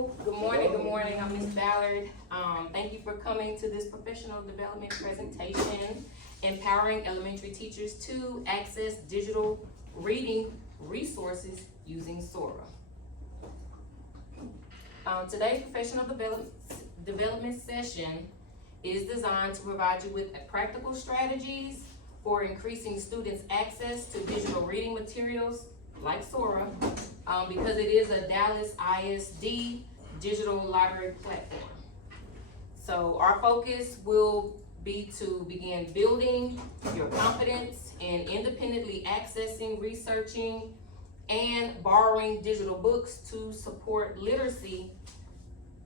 Hello, good morning, I'm Ms. Ballard. Thank you for coming to this professional development presentation, empowering elementary teachers to access digital reading resources using Sora. Today's professional development session is designed to provide you with practical strategies for increasing students' access to digital reading materials like Sora, because it is a Dallas ISD digital library platform. So our focus will be to begin building your confidence in independently accessing, researching, and borrowing digital books to support literacy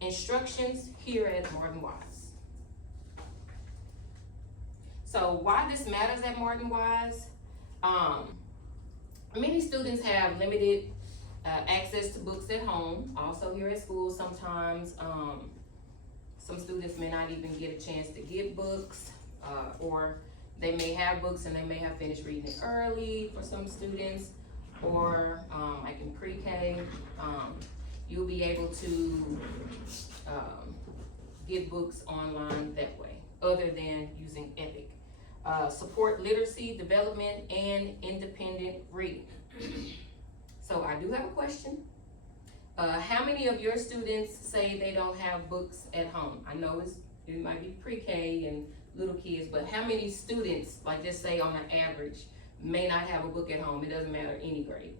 instructions here at Martin Wise. So why this matters at Martin Wise? Many students have limited access to books at home. Also here at school, sometimes some students may not even get a chance to get books, or they may have books and they may have finished reading it early for some students, or like in pre-K, you'll be able to get books online that way, other than using Epic. Support literacy, development, and independent reading. So I do have a question. How many of your students say they don't have books at home? I know it might be pre-K and little kids, but how many students, like just say on an average, may not have a book at home? It doesn't matter any grade.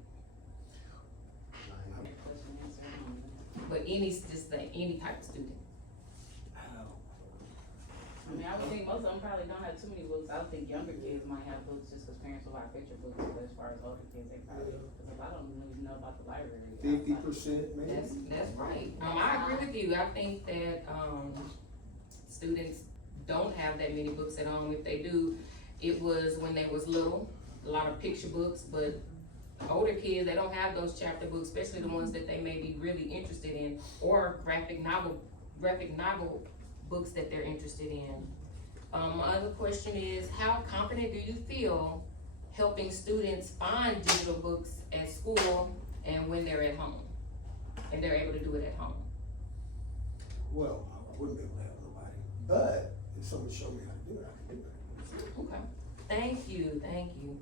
But any type of student. I mean, I would think most of them probably don't have too many books. I would think younger kids might have books just because parents will buy picture books, but as far as older kids, they probably, because I don't really know about the library. 50% maybe? That's right. I agree with you. I think that students don't have that many books at home. If they do, it was when they was little, a lot of picture books, but older kids, they don't have those chapter books, especially the ones that they may be really interested in, or graphic novel books that they're interested in. My other question is, how confident do you feel helping students find digital books at school and when they're at home, and they're able to do it at home? Well, I wouldn't be able to help nobody, but if someone showed me how to do it, I can do it. Okay, thank you.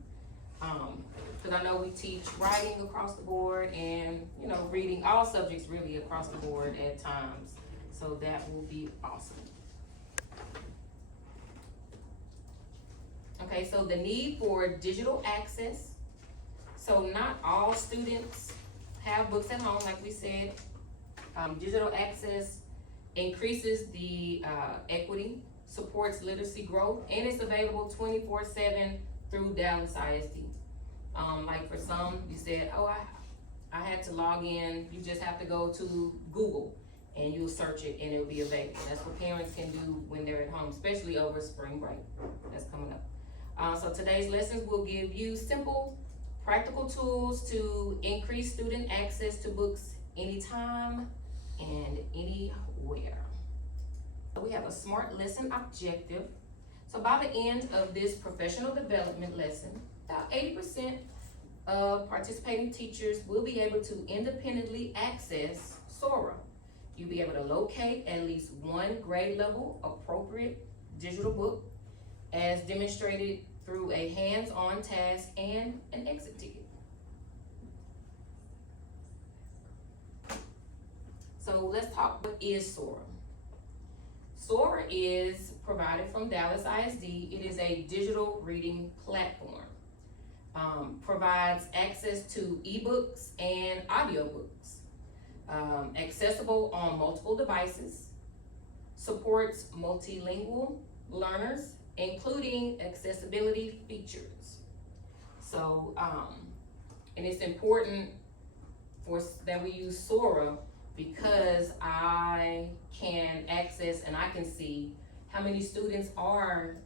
Because I know we teach writing across the board and, reading, all subjects really across the board at times. So that will be awesome. Okay, so the need for digital access. So not all students have books at home, like we said. Digital access increases the equity, supports literacy growth, and it's available 24/7 through Dallas ISD. Like for some, you said, oh, I had to log in. You just have to go to Google and you'll search it and it'll be available. That's what parents can do when they're at home, especially over spring break that's coming up. So today's lessons will give you simple, practical tools to increase student access to books anytime and anywhere. So we have a SMART lesson objective. So by the end of this professional development lesson, about 80% of participating teachers will be able to independently access Sora. You'll be able to locate at least one grade level appropriate digital book as demonstrated through a hands-on task and an exit ticket. So let's talk, what is Sora? Sora is provided from Dallas ISD. It is a digital reading platform. Provides access to ebooks and audiobooks. Accessible on multiple devices, supports multilingual learners, including accessibility features. So, and it's important that we use Sora because I can access and I can see how many students are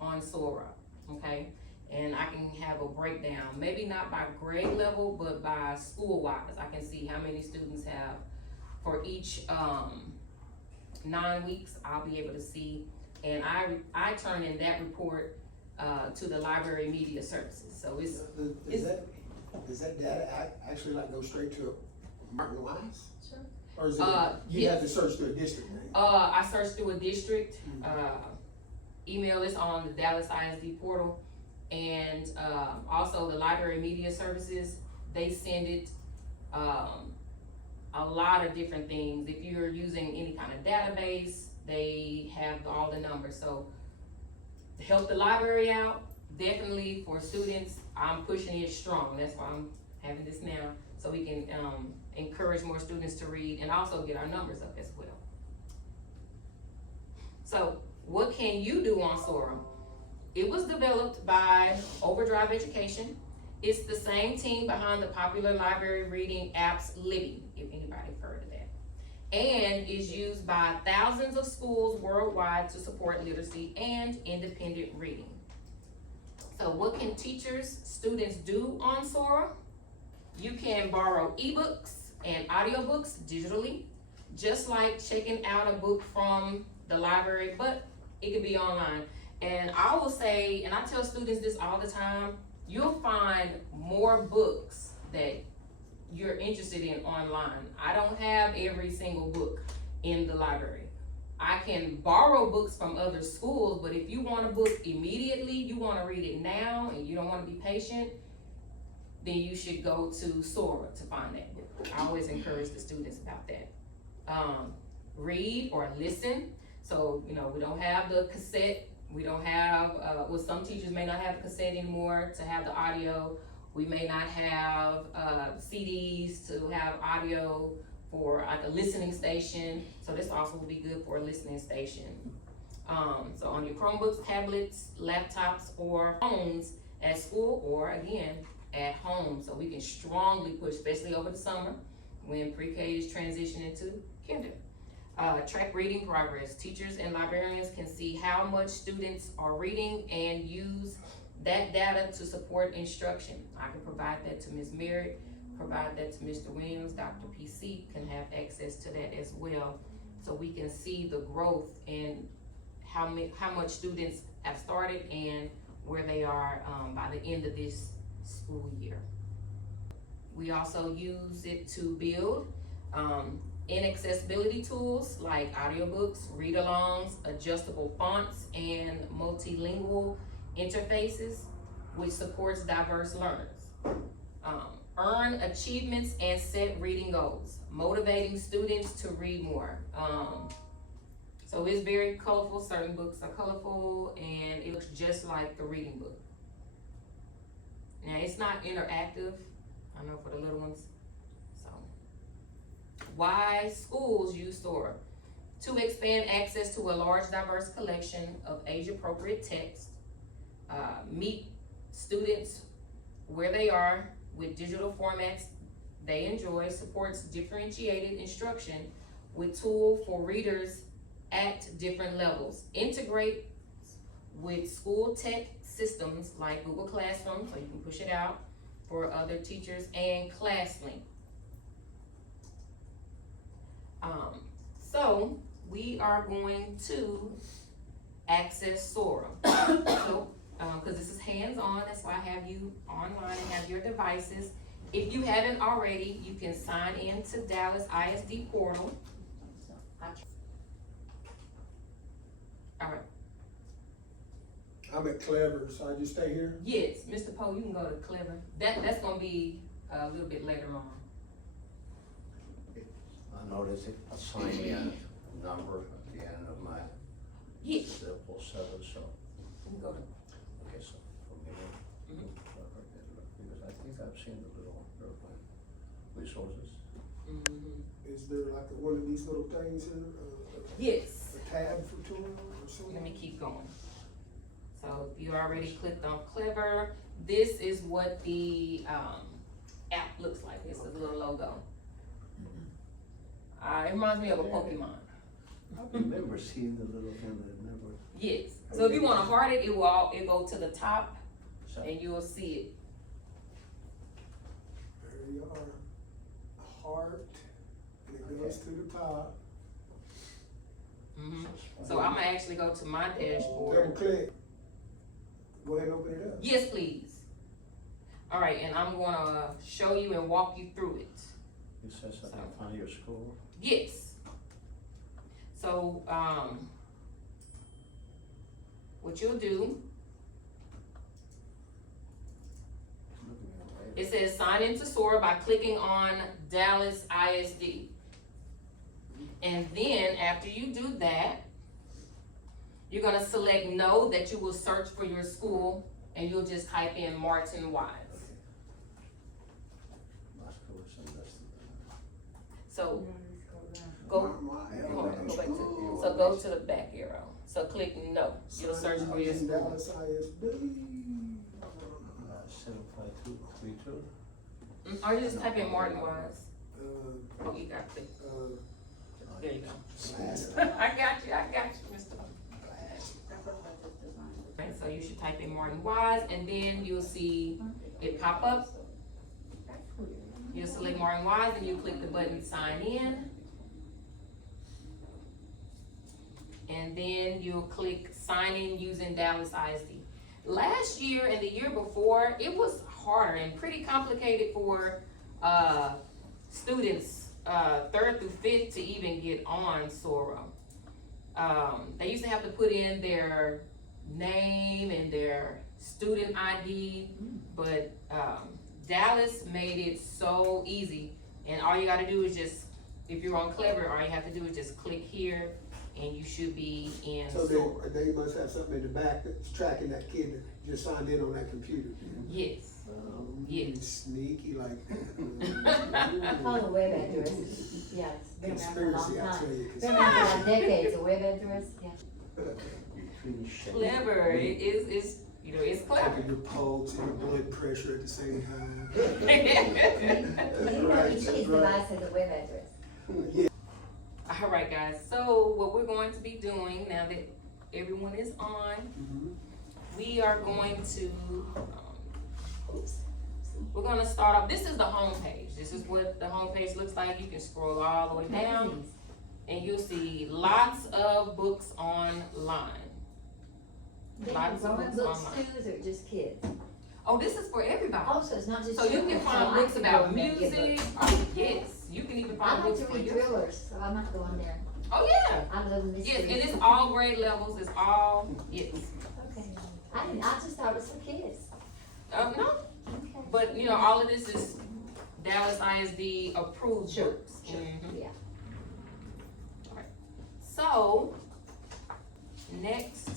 on Sora, okay? And I can have a breakdown, maybe not by grade level, but by school-wise. I can see how many students have for each 9 weeks. I'll be able to see, and I turn in that report to the library media services. So Does that data actually go straight to Martin Wise? Sure. Or is it, you yes. have to search through a district name? I searched through a district, email is on the Dallas ISD portal, and, also the library media services, they send it, a lot of different things. If you're using any kind of database, they have all the numbers, so to help the library out, definitely for students, I'm pushing it strong, that's why I'm having this now, so we can, encourage more students to read and also get our numbers up as well. So, what can you do on Sora? It was developed by Overdrive Education. It's the same team behind the popular library reading apps Libby, if anybody's heard of that. And is used by thousands of schools worldwide to support literacy and independent reading. So what can teachers, students do on Sora? You can borrow ebooks and audiobooks digitally, just like checking out a book from the library, but it could be online. And I will say, and I tell students this all the time, you'll find more books that you're interested in online. I don't have every single book in the library. I can borrow books from other schools, but if you want a book immediately, you wanna read it now, and you don't wanna be patient, then you should go to Sora to find that book. I always encourage the students about that. Read or listen. So, you know, we don't have the cassette, we don't have, well, some teachers may not have a cassette anymore to have the audio. We may not have, CDs to have audio for like a listening station. So this also will be good for a listening station. So on your Chromebooks, tablets, laptops, or phones at school, or again, at home. So we can strongly push, especially over the summer when pre-K is transitioning to kinder. Track reading progress. Teachers and librarians can see how much students are reading and use that data to support instruction. I can provide that to Ms. Merritt, provide that to Mr. Williams. Dr. PC can have access to that as well, so we can see the growth and how much students have started and where they are by the end of this school year. We also use it to build inaccessibility tools like audiobooks, read-alongs, adjustable fonts, and multilingual interfaces, which supports diverse learners. Earn achievements and set reading goals, motivating students to read more. So it's very colorful. Certain books are colorful, and it looks just like the reading book. Now, it's not interactive, I know for the little ones. So, why schools use Sora? To expand access to a large, diverse collection of age-appropriate text, meet students where they are with digital formats they enjoy, supports differentiated instruction with tools for readers at different levels, integrate with school tech systems like Google Classroom, so you can push it out for other teachers, and ClassLink. So we are going to access Sora. So, cause this is hands-on, that's why I have you online and have your devices. If you haven't already, you can sign in to Dallas ISD portal. All right. I'm at Clever, so I just stay here? Yes, Mr. Poe, you can go to Clever. That's gonna be a little bit later on. I notice it assign me a number at the end of my Yes, simple seven, so, you can go to, okay, so from here. Mhm. Because I think I've seen the little resources. Is there like one of these little things here, yes, a tab for tool or something? let me keep going. So if you already clicked on Clever, this is what the, app looks like. It's a little logo. It reminds me of a Pokemon. I remember seeing the little thing that never, Yes, so if you wanna heart it, it'll go to the top so, and you'll see it. There you are, a heart, and it goes to the top. So I'm gonna actually go to my Double dashboard. click. Go ahead and open it up. Yes, please. All right, and I'm gonna show you and walk you through it. You said something in front of your school? Yes. So, what you'll do, it says sign into Sora by clicking on Dallas ISD. And then after you do that, you're gonna select no, that you will search for your school, and you'll just type in Martin Wise. My school said that's So go, hold on, go back to, so go to the back arrow. So click no, you'll search for your school. Dallas ISD. 75232. Or you just type in Martin Wise. Uh, Oh, you got it. There you go. Glass. I got you, Mr. Right, so you should type in Martin Wise, and then you'll see it pop up. You'll select Martin Wise, and you click the button sign in. And then you'll click sign in using Dallas ISD. Last year and the year before, it was harder and pretty complicated for students, 3rd through 5th, to even get on Sora. They used to have to put in their name and their student ID, but Dallas made it so easy. And all you gotta do is just, if you're on Clever, all you have to do is just click here, and you should be in So Sora. they must have something in the back that's tracking that kid that just signed in on that computer. Yes. Yes. Sneaky like. Call the web address, yeah, it's been around for a long Conspiracy, I time. tell you. Been around for decades, a web address, yeah. Clever, it's you know, it's clever. Taking your pulse and your blood pressure at the same time. Each device has a web address. Yeah. All right, guys, so what we're going to be doing now that everyone is on, we are going to, we're gonna start off, this is the home page. This is what the home page looks like. You can scroll all the way down, and you'll see lots of books online. Lots of Grown-up books books online. too, or just kids? Oh, this is for everybody. Oh, so it's not just So you children. can So find I books can about go in there and get music. books. Oh, yes, you can even I find like books to for read your. thrillers, so I might go in there. Oh, yeah. I love mysteries. Yes, and it's all grade levels, it's all, yes. Okay, I just thought it was for kids. No, Okay. but you know, all of this is Dallas ISD approved Sure, books. sure. Mhm. Yeah. So, next,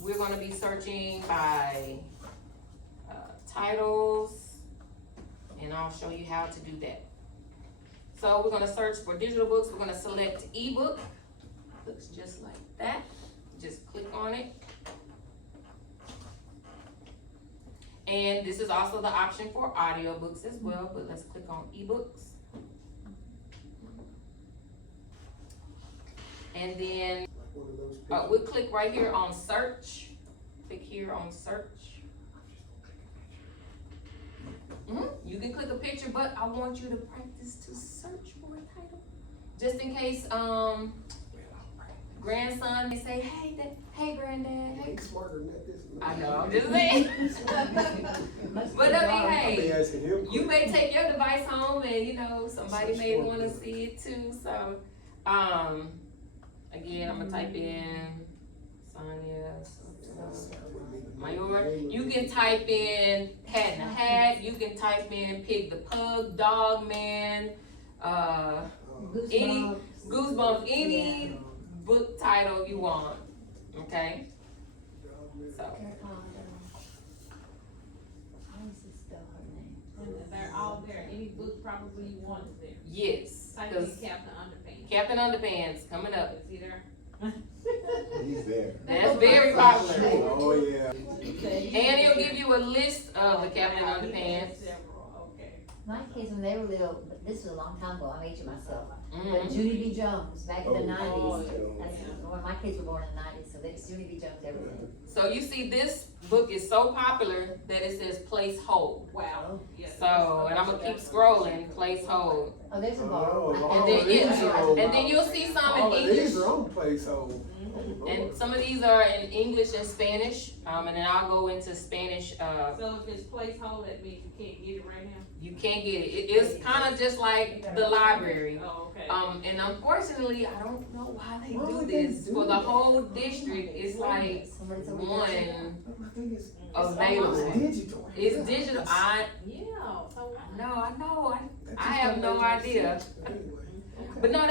we're gonna be searching by, titles, and I'll show you how to do that. So we're gonna search for digital books, we're gonna select ebook, looks just like that, just click on it. And this is also the option for audiobooks as well, but let's click on ebooks. And then Like one of those we'll click right here on search. Click here on search. You can click a picture, but I want you to practice to search for a title. Just in case, grandson may say, hey granddad, hey. He's smarter than that, this. I know, I'm just saying. But I mean, I'll be hey, asking him. you may take your device home and, you know, somebody may wanna see it too, so, again, I'm gonna type in Sonia, Mayor. You can type in Hat in a Hat, you can type in Pig the Pug, Dog Man, any Goosebumps, any book title you want, okay? So, What is this spell her name? And they're all there, any book probably you want is there. yes, Type in 'cause Captain Underpants. Captain Underpants coming up. Is he there? He's there. That's very popular. Oh, yeah. And it'll give you a list of the Captain Underpants. Several, okay. My kids, when they were little, but this was a long time ago, I'm aging myself. But Mhm. Judy B. Jones, back in the Oh, nineties, yeah. when my kids were born in the nineties, so it's Judy B. Jones everything. So you see, this book is so popular that it says place hold. Wow. Yeah, So, and I'm gonna keep scrolling, place hold. Oh, there's a Oh, bar. oh, And then, these yeah, are- and then you'll see some All in of these English. are on placehold. And some of these are in English and Spanish, and then I'll go into Spanish, So if it's placeholder, that means you can't get it right now? you can't get it. It's kinda just like the library. Oh, okay. And unfortunately, I don't know why they Why do would they this, do for the that? whole district, it's like Somebody's over here. one But my thing is, available. it's digital. It's digital, Yeah, so. I know, That I just have don't no make idea. sense. But anyway, okay. But no,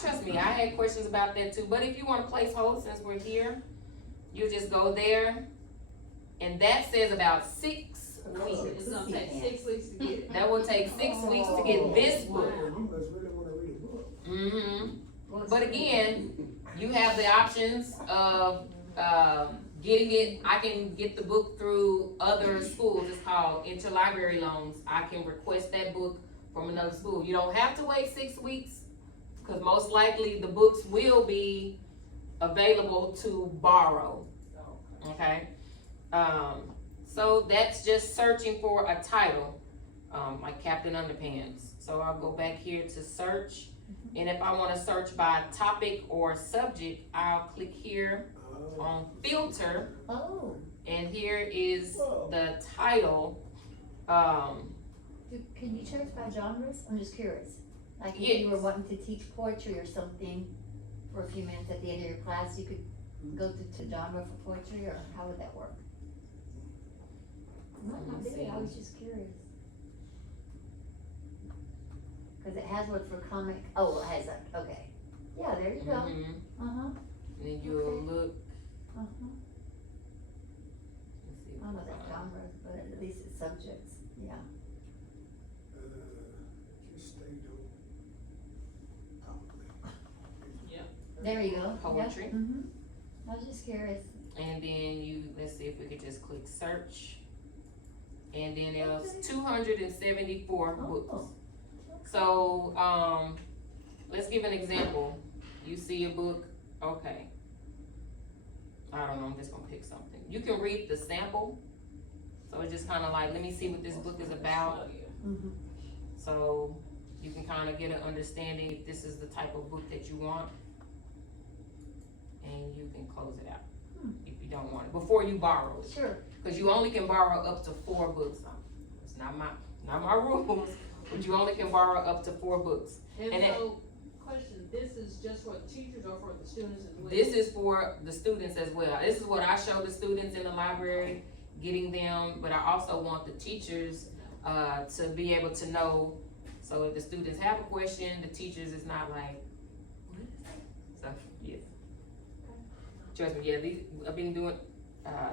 trust me, I had questions about that too, but if you wanna place hold since we're here, you just go there, and that says about 6 weeks. It's gonna take 6 weeks to get it. That will take 6 weeks to get this book. Wow, you must really wanna read a book. Mm-hmm. But again, you have the options of, getting it, I can get the book through other schools, it's called interlibrary loans. I can request that book from another school. You don't have to wait 6 weeks, cause most likely the books will be available to borrow, okay? So that's just searching for a title, like Captain Underpants. So I'll go back here to search, and if I wanna search by topic or subject, I'll click here on filter, Oh, and here is Whoa. the title. can you search by genres? I'm just curious. Like if you were Yes. wanting to teach poetry or something for a few minutes at the end of your class, you could go to genre for poetry, or how would that work? No, Let not me really, I see. was just curious. Cause it has one for comic, oh, it has that, okay. Yeah, there you go. Mhm. Uh-huh, And then you'll Okay. look, uh-huh. let's see. I don't know that genre, but at least it's subjects, yeah. Just stay on probably. There you go. Poetry. Mm-hmm. I was just curious. And then let's see if we could just click search. And then there's 274 books. Oh. So, let's give an example. You see a book, okay. I don't know, I'm just gonna pick something. You can read the sample. So it's just kinda like, let me see what this book is about. Mm-hmm. So you can kinda get an understanding if this is the type of book that you want. And you can close it out if you don't want it, before you borrow it. Sure. Cause you only can borrow up to 4 books. It's not my rules, but you only can borrow up to 4 books. And And so, question, this is just for the teachers or for the students as well? This is for the students as well. This is what I show the students in the library, getting them, but I also want the teachers, to be able to know. So if the students have a question, the teachers is not like, what is that? So, yes. Trust me, yeah, I've been doing,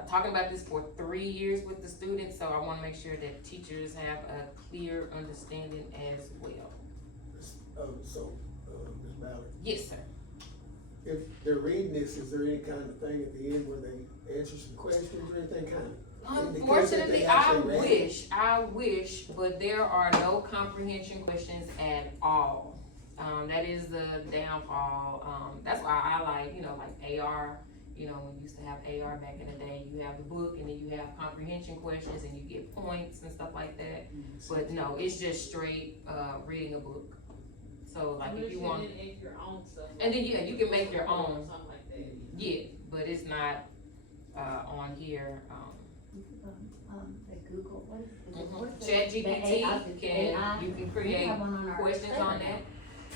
talking about this for 3 years with the students, so I wanna make sure that teachers have a clear understanding as well. Ms. Ballard, Yes, sir. if they're reading this, is there any kind of thing at the end where they answer some questions or anything kind of? Unfortunately, I wish, but there are no comprehension questions at all. That is the downfall. That's why I like, like AR, we used to have AR back in the day. You have the book and then you have comprehension questions and you get points and stuff like that. But no, it's just straight, reading a book. So like if you want, And make your own stuff. and then you can make your Or own. something like that. Yeah, but it's not, on here, The Google, what is it? Mhm. What's ChatGPT, the AI? you can We create have one on our questions on that.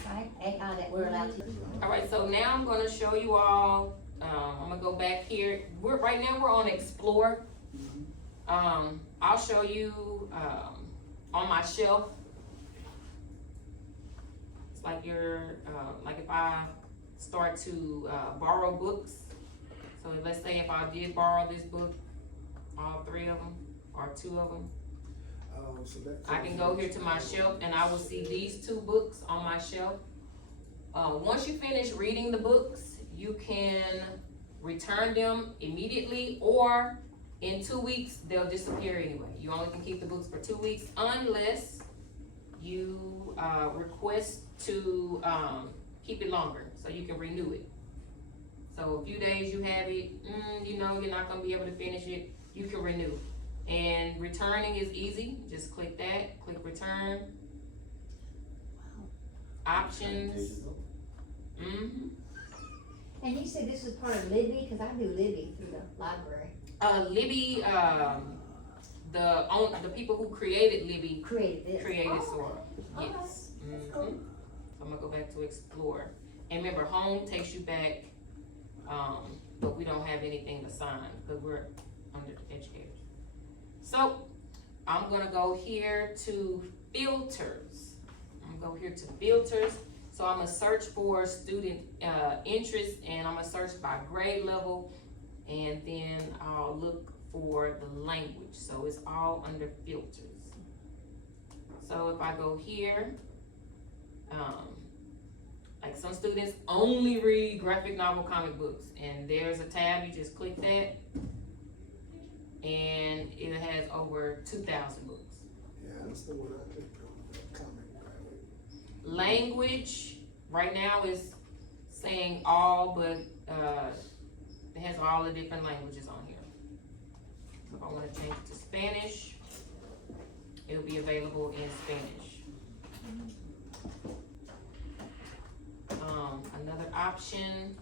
Right, AI that we're allowed to. Alright, so now I'm gonna show you all, I'm gonna go back here, right now we're on Explore. I'll show you, on my shelf. It's like like if I start to, borrow books. So let's say if I did borrow this book, all 3 of them, or 2 of them, I can go here to my shelf and I will see these 2 books on my shelf. Once you finish reading the books, you can return them immediately, or in 2 weeks, they'll disappear anyway. You only can keep the books for 2 weeks unless you, request to, keep it longer, so you can renew it. So a few days you have it, you're not gonna be able to finish it, you can renew. And returning is easy, just click that, click return. Options. Mm-hmm. And you said this was part of Libby, cause I do Libby through the library, Libby, the people who created Libby created this. created Oh, Sora. okay. Yes. That's Mhm. cool. So I'm gonna go back to explore. And remember, home takes you back, but we don't have anything assigned, because we're under educators. So, I'm gonna go here to filters. I'm gonna go here to filters. So I'm gonna search for student, interest, and I'm gonna search by grade level, and then I'll look for the language. So it's all under filters. So if I go here, like some students only read graphic novel comic books, and there's a tab, you just click that, and it has over 2,000 books. Yeah, that's the one I clicked on, that comic graphic. Language, right now is saying all, but, it has all the different languages on here. So if I wanna change it to Spanish, it'll be available in Spanish. Another option,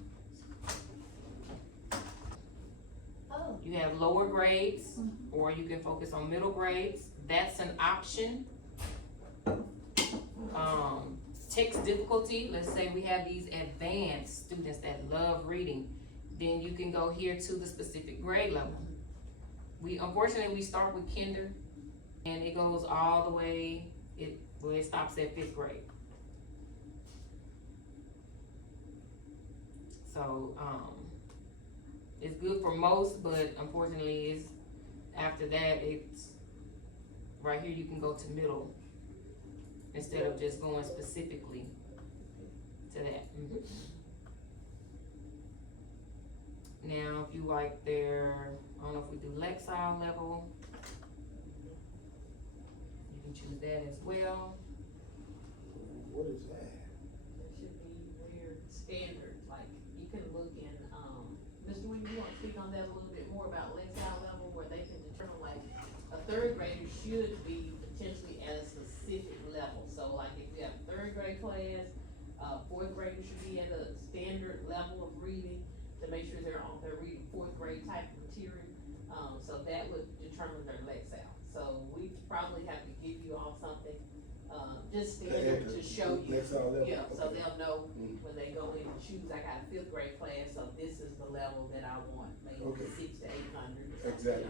Oh, you have lower grades, or you can focus on middle grades, that's an option. Text difficulty, let's say we have these advanced students that love reading, then you can go here to the specific grade level. Unfortunately, we start with kinder, and it goes all the way, it stops at 5th grade. So, it's good for most, but unfortunately, it's, after that, it's, right here, you can go to middle, instead of just going specifically to that. Now, if you like their, I don't know if we do Lexile level, you can choose that as well. What is that? It should be weird standard, like, you can look in, Mr. Williams, you wanna speak on that a little bit more about Lexile level, where they can determine, like, a third grader should be potentially at a specific level, so like, if you have a third grade class, fourth grader should be at a standard level of reading, to make sure they're reading fourth grade type of material, so that would determine their Lexile. So we probably have to give you all something, just standard to show you. Lexile level. Yeah, so Okay. they'll know when they go in and choose, I got a 5th grade class, so this is the level that I want, maybe Okay. 600 to 800 or something. Exactly.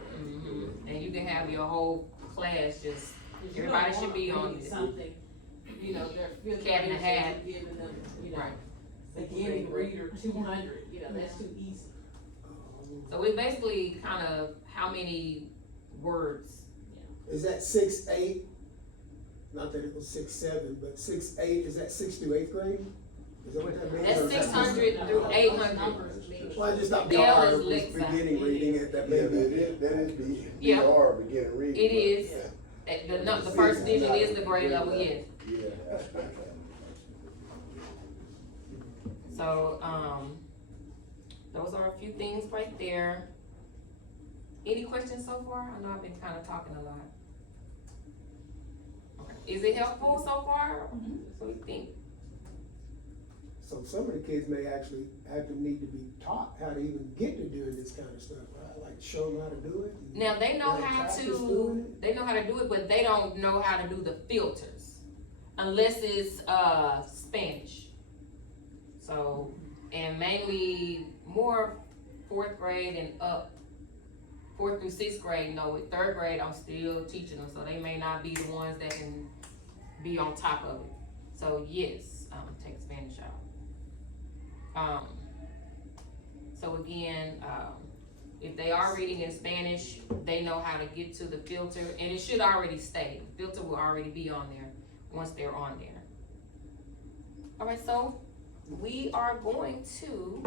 And you can have your whole class just, 'Cause you everybody don't should be wanna on read this. Something, their 5th Cat in the graders, hat. and giving them, Right. beginning reader 200, that's too easy. So it's basically kind of how many words. Is that 6-8? Not that it was 6-7, but 6-8, is that 6th through 8th grade? Is that what that means? That's Or is that 600 just- through 800. Numbers mean- Well, I just thought Dale BR is was Lexile. beginning reading at that Yeah, maybe. that is B, Yeah. BR, beginning reading. It is. Yeah. The first digit is the grade level, yes. Yeah. So, those are a few things right there. Any questions so far? I know I've been kind of talking a lot. Okay. Is it helpful so far? What do you think? So some of the kids may actually need to be taught how to even get to doing this kind of stuff, right? Like show them how to do it. and Now, they know let them how practice to, doing it. they know how to do it, but they don't know how to do the filters. Unless it's, Spanish. So, and mainly more 4th grade and up. 4th through 6th grade know it. 3rd grade, I'm still teaching them, so they may not be the ones that can be on top of it. So yes, take Spanish out. So again, if they are reading in Spanish, they know how to get to the filter, and it should already stay. The filter will already be on there once they're on there. All right, so we are going to,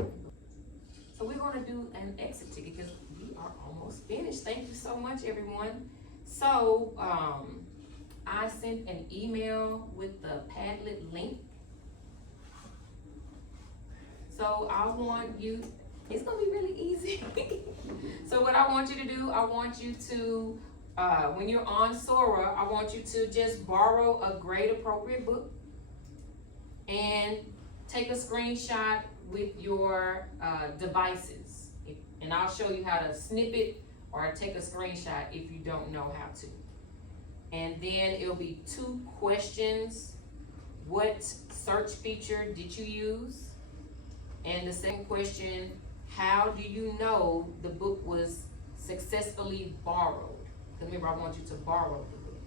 we're gonna do an exit ticket because we are almost finished. Thank you so much, everyone. So, I sent an email with the Padlet link. So I want you, it's gonna be really easy. So what I want you to do, I want you to, when you're on Sora, I want you to just borrow a grade appropriate book and take a screenshot with your, devices. And I'll show you how to snip it or take a screenshot if you don't know how to. And then it'll be 2 questions. What search feature did you use? And the second question, how do you know the book was successfully borrowed? Because remember, I want you to borrow the book.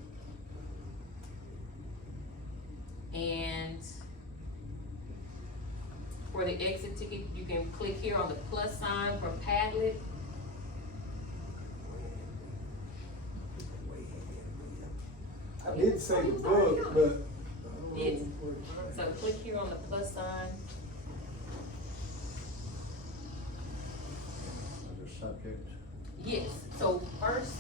And for the exit ticket, you can click here on the plus sign for Padlet. I did say the book, but. I don't know Yes. where to find it. So click here on the plus sign. Under subject. Yes, so first,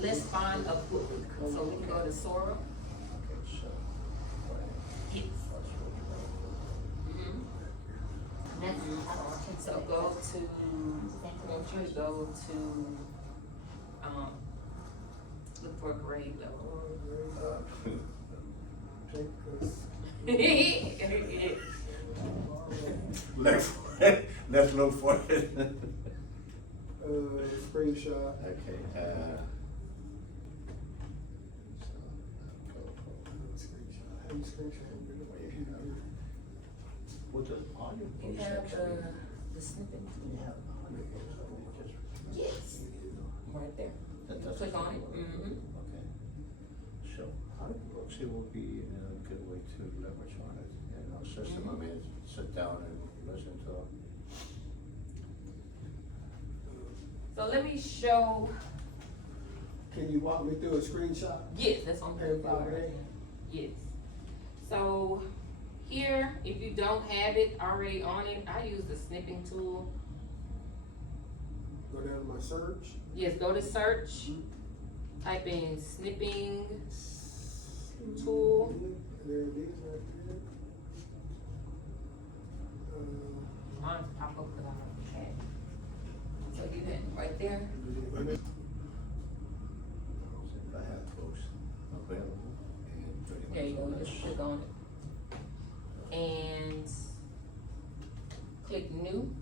let's find a book. So we can go to Sora. Okay, so. Yes. Mhm. That's, So go to, I want you to go to, look for a grade level. Take us. Let's look for it. Screenshot. Okay, Screenshot. How you screenshot? What does audio You books have actually? the snippet, You have audio books, or you just? yes, right there. That doesn't. Click on it. Mhm. Okay. So audio books, it will be a good way to leverage on it, and our system, I mean, sit down and listen to. So let me show, Can you walk me through a screenshot? yes, that's on here. Okay. Yes. So here, if you don't have it already on it, I use the snipping tool. Go down to my search. Yes, go to search, type in snipping tool. There it is right there. Mine's pop up because I have the cat. So you hit right there. If I have books available and pretty much. There you go, all just that's- click on it. And click new.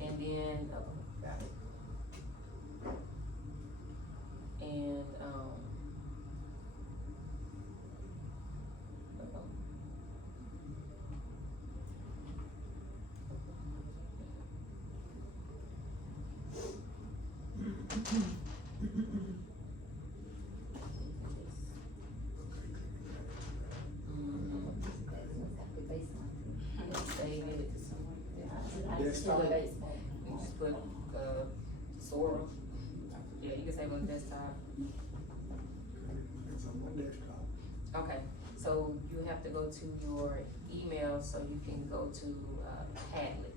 And then, got it. And, save it. Desktop. You just put, Sora. Yeah, you can save on the desktop. It's on my desktop. Okay, so you have to go to your email so you can go to, Padlet.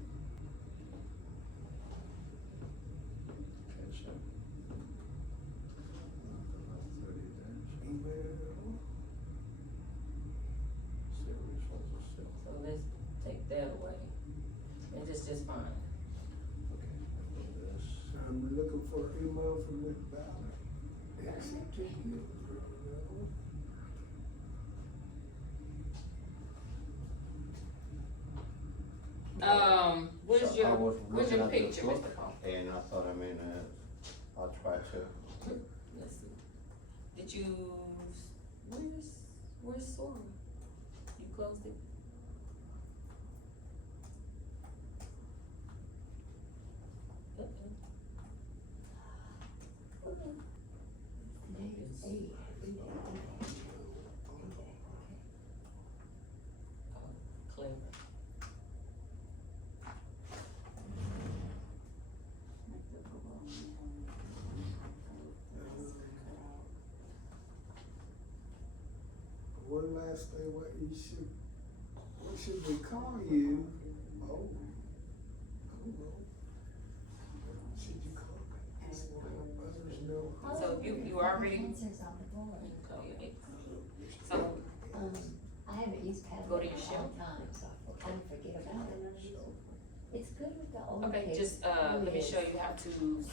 Okay, so. 30 days. Email. Series was a still. So let's take that away. And just fine. Okay, I'll do this. I'm looking for an email from Miss Ballard. Exit ticket. Where's So your, I was where's your looking at picture, the book, Mr. Paul? and I thought, I'll try to. Let's see. Did you, where's Sora? You closed it? Clever. One last thing, what should we call you? Oh. I don't know. What should you call me? Others know. So you already, Answers on the board. so, I haven't used Padlet Go to in your a shelf. long time, so I kind of forget about it. It's good with the old okay, kids. just, let me show you how to,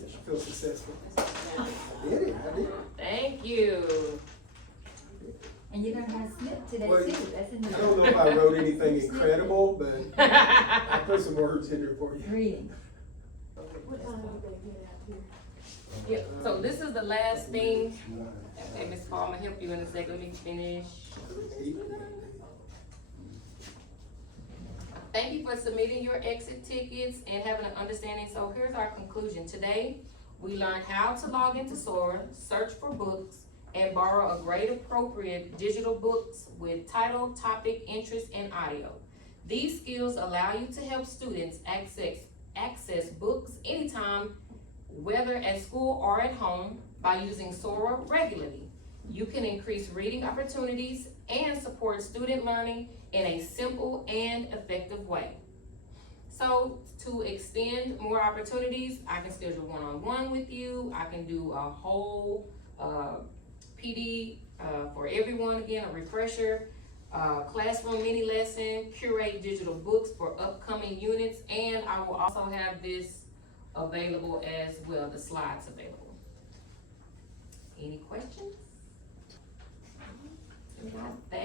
Yes, I feel successful. I did it, I did. thank you. And you're gonna have Smith today Well, too, that's in I don't know if I the wrote anything incredible, but I put some words in there for you. reading. What time do they get out here? Yep, so this is the last thing, and Ms. Paul, I'm gonna help you in a second, let me finish. Thank you for submitting your exit tickets and having an understanding. So here's our conclusion. Today, we learned how to log into Sora, search for books, and borrow a grade appropriate digital books with title, topic, interest, and audio. These skills allow you to help students access books anytime, whether at school or at home, by using Sora regularly. You can increase reading opportunities and support student learning in a simple and effective way. So to extend more opportunities, I can schedule one-on-one with you. I can do a whole PD for everyone, again, a refresher, classroom mini lesson, curate digital books for upcoming units, and I will also have this available as well, the slides available. Any questions? We got that.